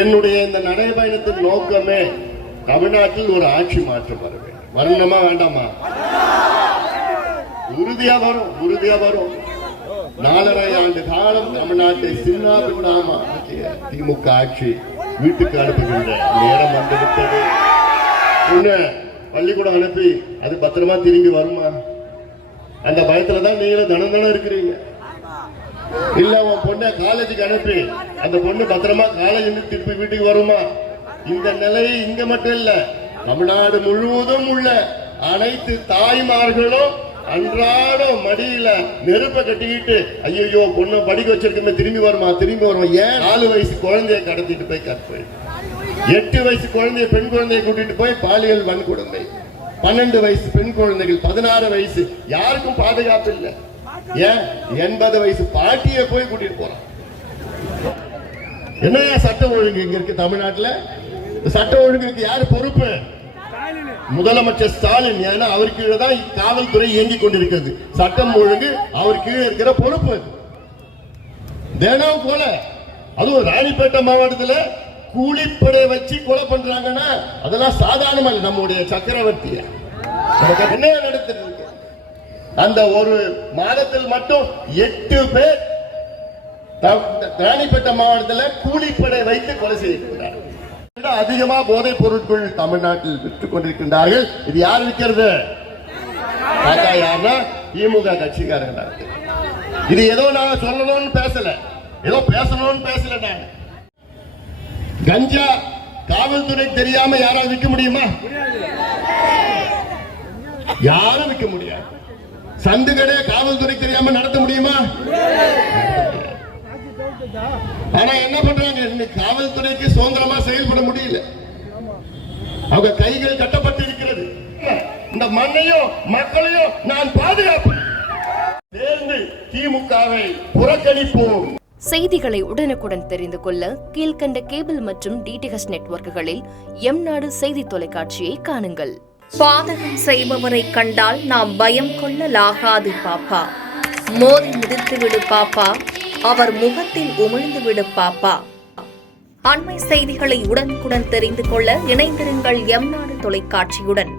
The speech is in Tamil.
என்னுடைய இந்த நடைபயணத்தின் நோக்கமே தமிழ்நாட்டில் ஒரு ஆட்சி மாற்றம் வர வேண்டும். வரணுமா வேண்டாமா? உறுதியா வரும், உறுதியா வரும். 4.5 ஆண்டு காலம் தமிழ்நாட்டை சின்ன பின்னாமா திமுக ஆட்சி வீட்டுக்கு அனுப்புகின்ற நேரம் வந்துவிட்டது. பள்ளிக்கூடம் அனுப்பி அது பத்திரமா திரும்பி வருமா? அந்த பயத்துலதான் நீங்களும் தினம் இருக்கிறீங்க. இல்ல உன் பொண்ணை காலேஜுக்கு அனுப்பி அந்த பொண்ணு பத்திரமா காலேஜ் திருப்பி வீட்டுக்கு வருமா? இந்த நிலையை இங்க மட்டும் இல்ல, தமிழ்நாடு முழுவதும் உள்ள அனைத்து தாய்மார்களும் அன்றாடம் மடியில நெருப்பை கட்டிக்கிட்டு ஐயோ பொண்ணு படிக்க வச்சிருக்கமே திரும்பி வருமா திரும்பி வருமா? ஏன் 4 வயசு குழந்தைய கடத்திட்டு போய் கற்பை, 8 வயசு குழந்தைய பெண் குழந்தைய கூட்டிட்டு போய் பாலியல் வன்கொடுமை, 12 வயசு பெண் குழந்தைகள், 16 வயசு, யாருக்கும் பாதுகாப்பு இல்லை. ஏன் 80 வயசு பாட்டிய போய் கூட்டிட்டு போறான். என்னையா சட்டம் ஒழுங்கு இங்க இருக்கு தமிழ்நாட்டில்? சட்ட ஒழுங்குக்கு யாரு பொறுப்பு? முதலமைச்சர் ஸ்டாலின். ஏன்னா அவர் கீழே தான் காவல்துறை இயங்கிக் கொண்டிருக்கிறது. சட்டம் ஒழுங்கு அவர் கீழே இருக்கிற பொறுப்பு. தினம் போல அதுவும் ராணிப்பேட்டை மாவட்டத்தில் கூலிப்படை வச்சு கொலை பண்றாங்கன்னா அதெல்லாம் சாதாரணமா இல்லை. நம்முடைய சக்கரவர்த்திய என்ன நடத்திட்டு இருக்கு? அந்த ஒரு மாதத்தில் மட்டும் 8 பேர் ராணிப்பேட்டை மாவட்டத்தில் கூலிப்படை வைத்து கொலை செய்யப்படுகிறார்கள். அதிகமா போதைப் பொருட்கள் தமிழ்நாட்டில் விற்றுக் கொண்டிருக்கின்றார்கள். இது யார் விற்கிறது? யாருன்னா திமுக கட்சிக்காரங்க. இது ஏதோ நான் சொல்லணும்னு பேசல, ஏதோ பேசணும்னு பேசல. நான் கஞ்சா காவல்துறை தெரியாம யாராவது விற்க முடியுமா? யாரும் விற்க முடியாது. சந்து கடையை காவல்துறை தெரியாம நடத்த முடியுமா? ஆனா என்ன பண்றாங்க? இன்னைக்கு காவல்துறைக்கு சுதந்திரமா செயல்பட முடியல. அவங்க கைகள் கட்டப்பட்டு இருக்கிறது. இந்த மண்ணையும் மக்களையும் நான் பாதுகாப்பு சேர்ந்து திமுகவை புறக்கணிப்போம். செய்திகளை உடனுக்குடன் தெரிந்து கொள்ள கீழ்கண்ட கேபிள் மற்றும் டிடிஎச் நெட்வொர்க்குகளில் எம்நாடு செய்தி தொலைக்காட்சியை காணுங்கள். பாதகம் செய்பவரை கண்டால் நாம் பயம் கொள்ளலாகாது பாப்பா. மோதி மிதித்து விடு பாப்பா, அவர் முகத்தில் உமிழ்ந்து விடு பாப்பா. அண்மை செய்திகளை உடனுக்குடன் தெரிந்து கொள்ள இணைந்திருங்கள் எம்நாடு தொலைக்காட்சியுடன்.